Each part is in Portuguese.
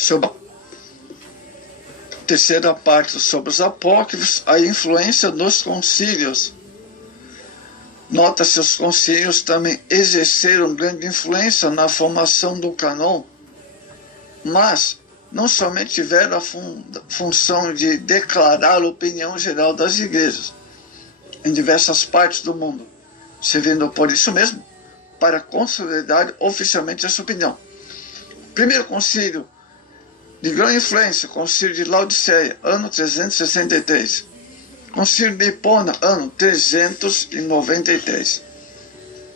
Sobre a terceira parte, sobre os apócrifos, a influência dos concílios. Nota-se que os concílios também exerceram grande influência na formação do cânon, mas não somente tiveram a função de declarar a opinião geral das igrejas em diversas partes do mundo, servindo por isso mesmo para consolidar oficialmente essa opinião. Primeiro concílio de grande influência, concílio de Laodiceia, ano 363. Concílio de Hipona, ano 393.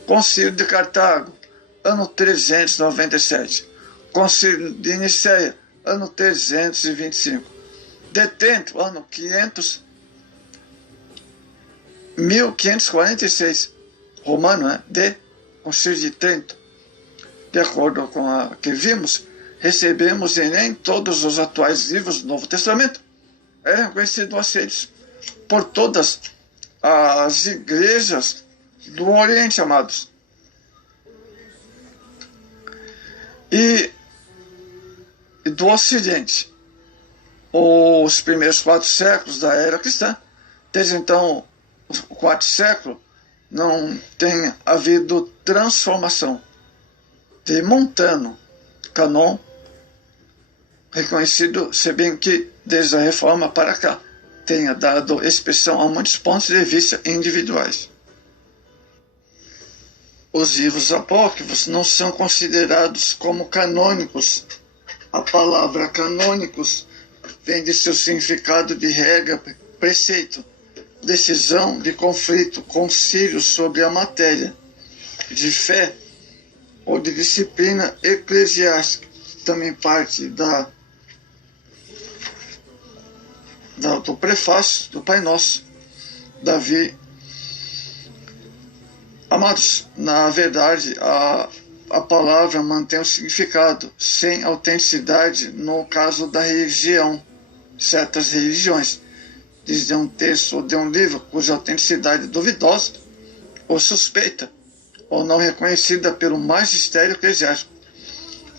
Concílio de Cartago, ano 397. Concílio de Nicéia, ano 325. De Trento, ano 1546. Romano, né? De Concílio de Trento. De acordo com a que vimos, recebemos em nem todos os atuais livros do Novo Testamento eram conhecidos aceitos por todas as igrejas do Oriente, amados. E do Ocidente. Os primeiros 4 séculos da era cristã, desde então o 4º século, não tem havido transformação de montano, cânon, reconhecido, se bem que desde a reforma para cá tenha dado expressão a muitos pontos de vista individuais. Os livros apócrifos não são considerados como canônicos. A palavra canônicos vem de seu significado de regra, preceito, decisão de conflito, concílio sobre a matéria, de fé ou de disciplina eclesiástica. Também parte do prefácio do Pai Nosso, Davi. Amados, na verdade, a palavra mantém o significado, sem autenticidade no caso da religião. Certas religiões, desde um texto ou de um livro cuja autenticidade é duvidosa, ou suspeita, ou não reconhecida pelo magistério eclesiástico.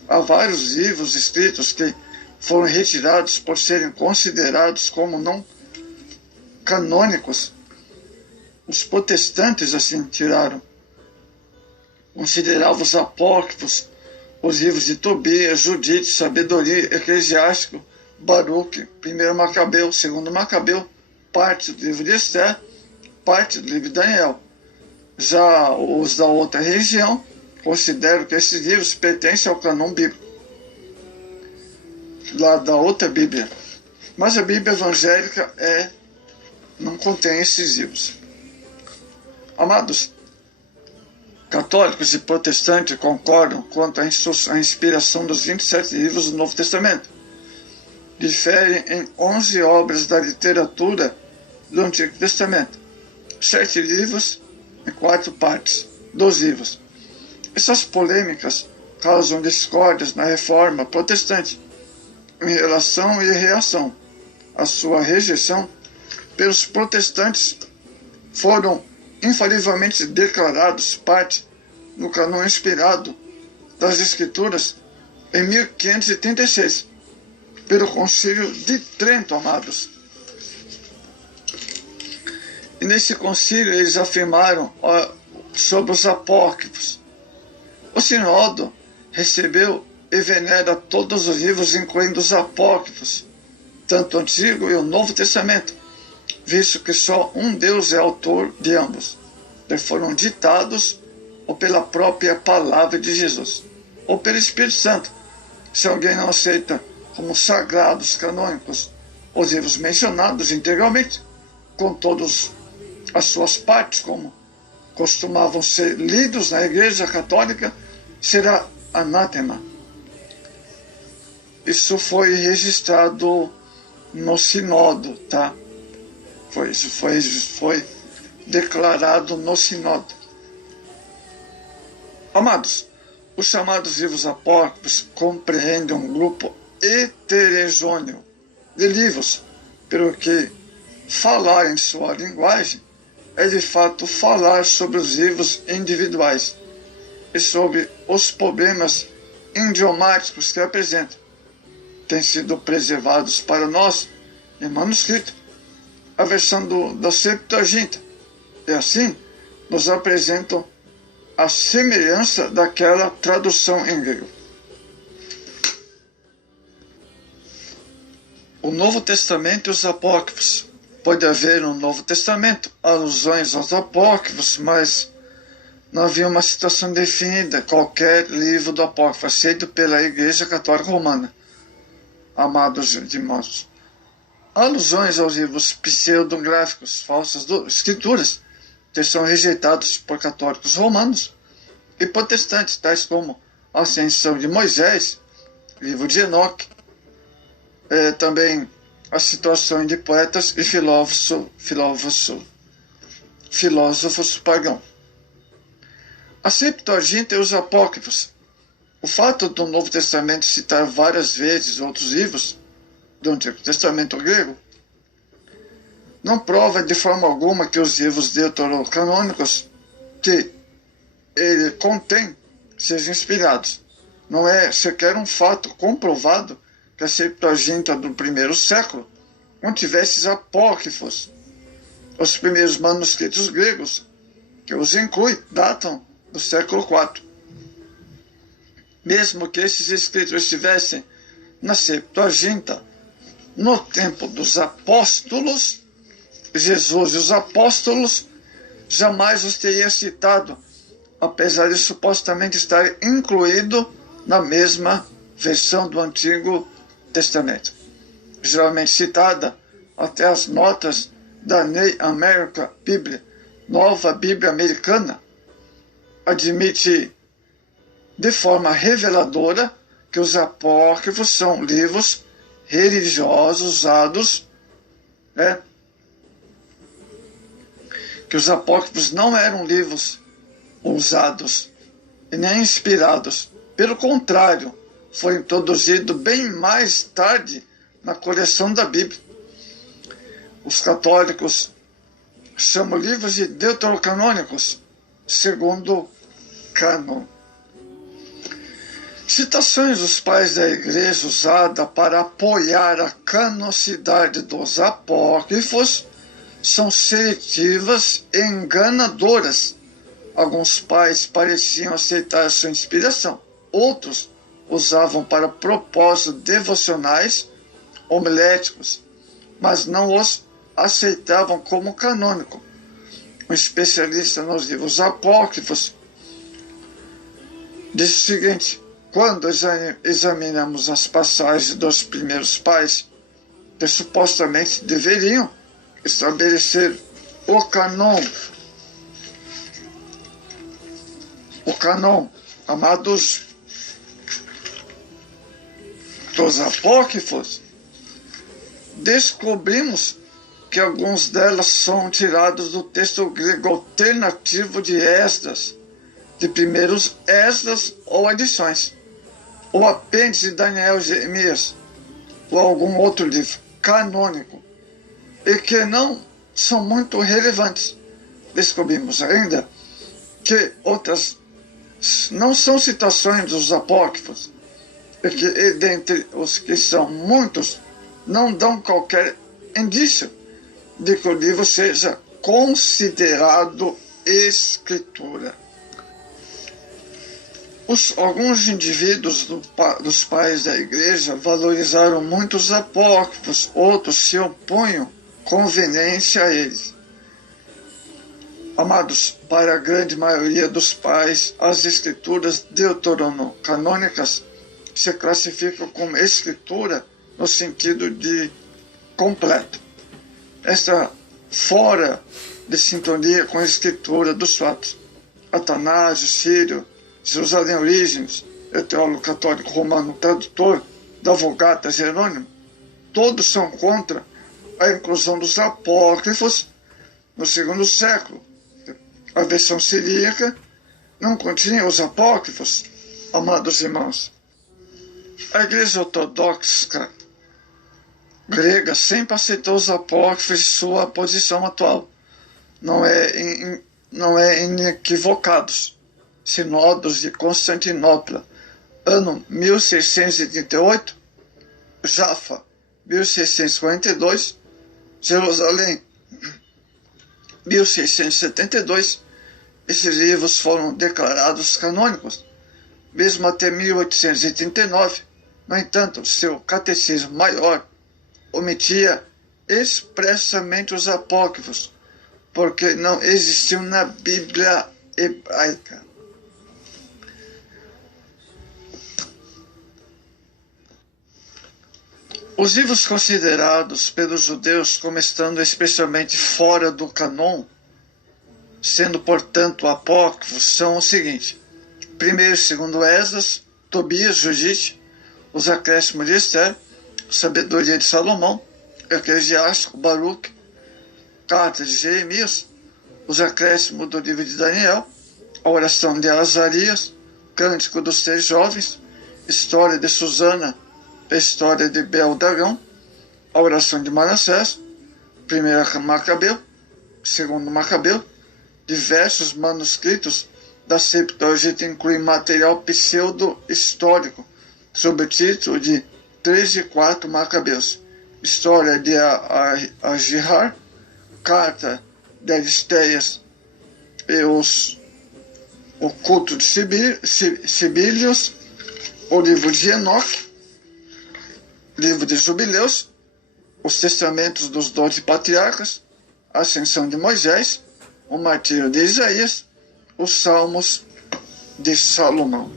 Há vários livros escritos que foram retirados por serem considerados como não canônicos. Os protestantes assim tiraram. Consideravam os apócrifos, os livros de Tobias, Judite, Sabedoria, Eclesiástico, Baruque, 1 Macabeu, 2 Macabeu, parte do livro de Esther, parte do livro de Daniel. Já os da outra religião consideram que esses livros pertencem ao cânon bíblico, lá da outra Bíblia. Mas a Bíblia evangélica não contém esses livros. Amados, católicos e protestantes concordam quanto à inspiração dos 27 livros do Novo Testamento. Diferem em 11 obras da literatura do Antigo Testamento. 7 livros em 4 partes, 2 livros. Essas polêmicas causam discórdias na reforma protestante em relação e reação. A sua rejeição pelos protestantes foram infalivelmente declarados parte no cânon inspirado das Escrituras em 1536, pelo Concílio de Trento, amados. E nesse concílio eles afirmaram sobre os apócrifos. O Sínodo recebeu e venera todos os livros, incluindo os apócrifos, tanto o Antigo e o Novo Testamento, visto que só um Deus é autor de ambos, que foram ditados ou pela própria palavra de Jesus, ou pelo Espírito Santo. Se alguém não aceita como sagrados, canônicos, os livros mencionados integralmente, com todas as suas partes, como costumavam ser lidos na Igreja Católica, será anátema. Isso foi registrado no Sínodo, tá? Foi declarado no Sínodo. Amados, os chamados livros apócrifos compreendem um grupo heterogêneo de livros, pelo que falar em sua linguagem é de fato falar sobre os livros individuais e sobre os problemas idiomáticos que apresentam. têm sido preservados para nós em manuscrito, a versão da Septuaginta, e assim nos apresentam a semelhança daquela tradução em grego. O Novo Testamento e os Apócrifos. Pode haver no Novo Testamento alusões aos Apócrifos, mas não havia uma citação definida. Qualquer livro do Apócrifo aceito pela Igreja Católica Romana. Amados irmãos, alusões aos livros pseudográficos, falsas escrituras, que são rejeitados por católicos romanos e protestantes, tais como a Ascensão de Moisés, livro de Enoque, também as situações de poetas e filósofos pagãos. A Septuaginta e os Apócrifos. O fato do Novo Testamento citar várias vezes outros livros do Antigo Testamento grego não prova de forma alguma que os livros deuterocanônicos que ele contém sejam inspirados. Não é sequer um fato comprovado que a Septuaginta do primeiro século contivesse apócrifos. Os primeiros manuscritos gregos, que os inclui, datam do século IV. Mesmo que esses escritos estivessem na Septuaginta, no tempo dos apóstolos, Jesus e os apóstolos jamais os teria citado, apesar de supostamente estar incluído na mesma versão do Antigo Testamento, geralmente citada até as notas da New American Bible, Nova Bíblia Americana, admite de forma reveladora que os apócrifos são livros religiosos usados, que os apócrifos não eram livros usados e nem inspirados. Pelo contrário, foi introduzido bem mais tarde na coleção da Bíblia. Os católicos chamam livros de deuterocanônicos, segundo cânon. Citações dos pais da Igreja usada para apoiar a canonicidade dos apócrifos são seletivas e enganadoras. Alguns pais pareciam aceitar sua inspiração, outros usavam para propósitos devocionais, homiléticos, mas não os aceitavam como canônico. Um especialista nos livros apócrifos diz o seguinte: quando examinamos as passagens dos primeiros pais, que supostamente deveriam estabelecer o canon, amados, dos apócrifos, descobrimos que alguns delas são tirados do texto grego alternativo de Esdras, de primeiros Esdras ou edições, ou apêndice de Daniel, Jeremias, ou algum outro livro canônico, e que não são muito relevantes. Descobrimos ainda que outras não são citações dos apócrifos, e que dentre os que são muitos, não dão qualquer indício de que o livro seja considerado escritura. Alguns indivíduos dos pais da Igreja valorizaram muito os apócrifos, outros se opunham com veemência a eles. Amados, para a grande maioria dos pais, as escrituras deuterocanônicas se classificam como escritura no sentido de completo. Esta fora de sintonia com a escritura dos fatos. Atanásio, Sírio, Jerusalém Orígenes, o teólogo católico romano, tradutor da Vulgata Jerônimo, todos são contra a inclusão dos apócrifos no segundo século. A versão siríaca não continha os apócrifos, amados irmãos. A Igreja Ortodoxa grega sempre aceitou os apócrifos em sua posição atual. Não é inequivocados. Sinodos de Constantinopla, ano 1638, Jaffa, 1642, Jerusalém, 1672, esses livros foram declarados canônicos, mesmo até 1839. No entanto, seu catecismo maior omitia expressamente os apócrifos, porque não existiam na Bíblia hebraica. Os livros considerados pelos judeus como estando especialmente fora do cânon, sendo portanto apócrifos, são os seguintes: primeiro e segundo Esdras, Tobias, Judite, os acréscimos de Esther, Sabedoria de Salomão, Eclesiástico, Baruque, Cartas de Jeremias, os acréscimos do livro de Daniel, a oração de Azarias, Cântico dos Três Jovens, História de Susana, a História de Beldagão, a oração de Manassés, 1 Macabeu, 2 Macabeu, diversos manuscritos da Septuaginta incluem material pseudo-histórico sob o título de 3 e 4 Macabeus, História de Agihar, Carta de Aristeias e o culto de Sibílios, o livro de Enoque, livro de Jubileus, os testamentos dos 12 patriarcas, a ascensão de Moisés, o martírio de Isaías, os salmos de Salomão.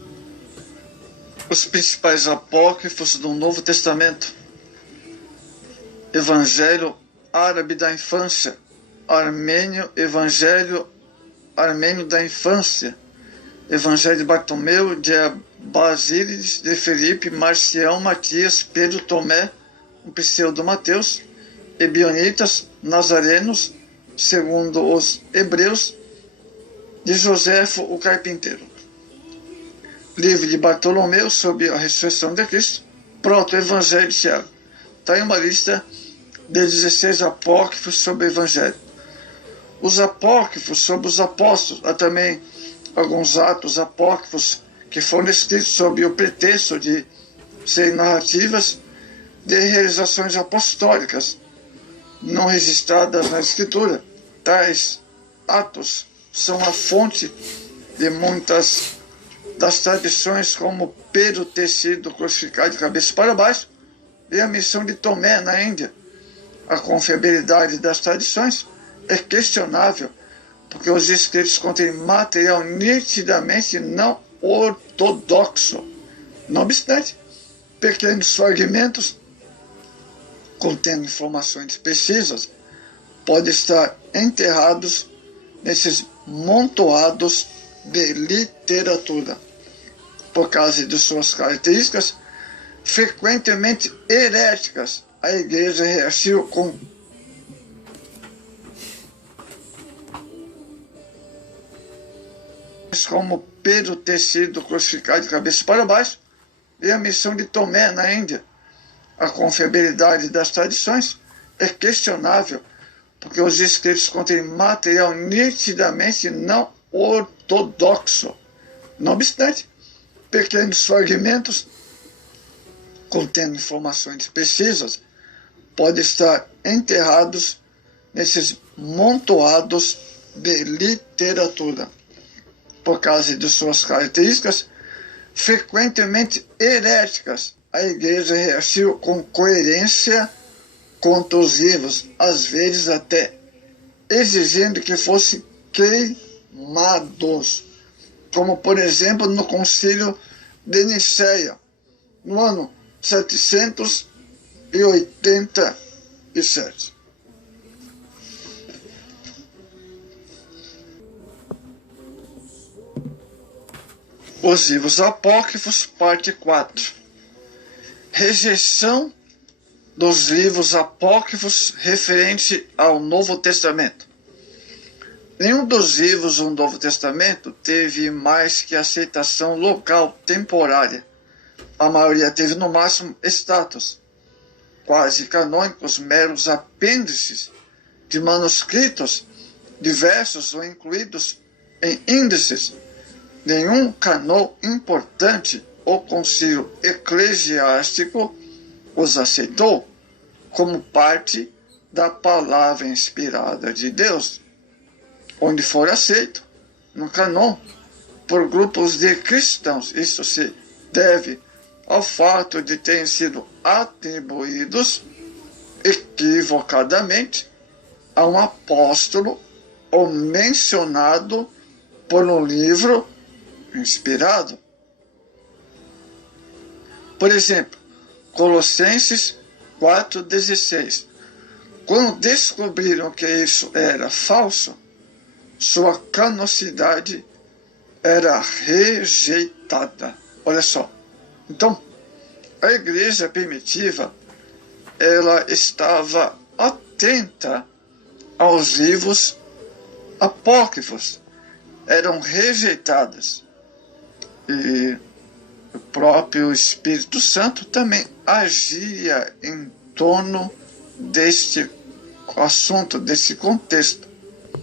Os principais apócrifos do Novo Testamento: Evangelho Árabe da Infância, Armênio, Evangelho Armênio da Infância, Evangelho de Bartolomeu, de Basílides, de Felipe, Marcião, Matias, Pedro, Tomé, o pseudo Mateus, Ebionitas, Nazarenos, segundo os Hebreus, de Joséfo, o carpinteiro. Livro de Bartolomeu sobre a ressurreição de Cristo, Proto-Evangelho de Tiago. Está aí uma lista de 16 apócrifos sobre o Evangelho. Os apócrifos sobre os apóstolos, há também alguns atos apócrifos que foram escritos sob o pretexto de serem narrativas de realizações apostólicas não registradas na Escritura. Tais atos são a fonte de muitas das tradições, como Pedro ter sido crucificado de cabeça para baixo e a missão de Tomé na Índia. A confiabilidade das tradições é questionável, porque os escritos contêm material nitidamente não ortodoxo. Não obstante, pequenos fragmentos contendo informações precisas podem estar enterrados nesses montoados de literatura. Por causa de suas características frequentemente heréticas, a Igreja reagiu com como Pedro ter sido crucificado de cabeça para baixo e a missão de Tomé na Índia. A confiabilidade das tradições é questionável, porque os escritos contêm material nitidamente não ortodoxo. Não obstante, pequenos fragmentos contendo informações precisas podem estar enterrados nesses montoados de literatura. Por causa de suas características frequentemente heréticas, a Igreja reagiu com coerência contra os livros, às vezes até exigindo que fossem queimados, como por exemplo no Concílio de Nicéia, no ano 787. Os livros apócrifos, parte 4. Rejeição dos livros apócrifos referente ao Novo Testamento. Nenhum dos livros do Novo Testamento teve mais que aceitação local temporária. A maioria teve no máximo status, quase canônicos, meros apêndices de manuscritos diversos ou incluídos em índices. Nenhum cânon importante, o concílio eclesiástico, os aceitou como parte da palavra inspirada de Deus, onde for aceito no canon por grupos de cristãos. Isso se deve ao fato de terem sido atribuídos equivocadamente a um apóstolo ou mencionado por um livro inspirado. Por exemplo, Colossenses 4,16. Quando descobriram que isso era falso, sua canosidade era rejeitada. Olha só. Então, a igreja primitiva, ela estava atenta aos livros apócrifos. Eram rejeitadas. E o próprio Espírito Santo também agia em torno deste assunto, desse contexto.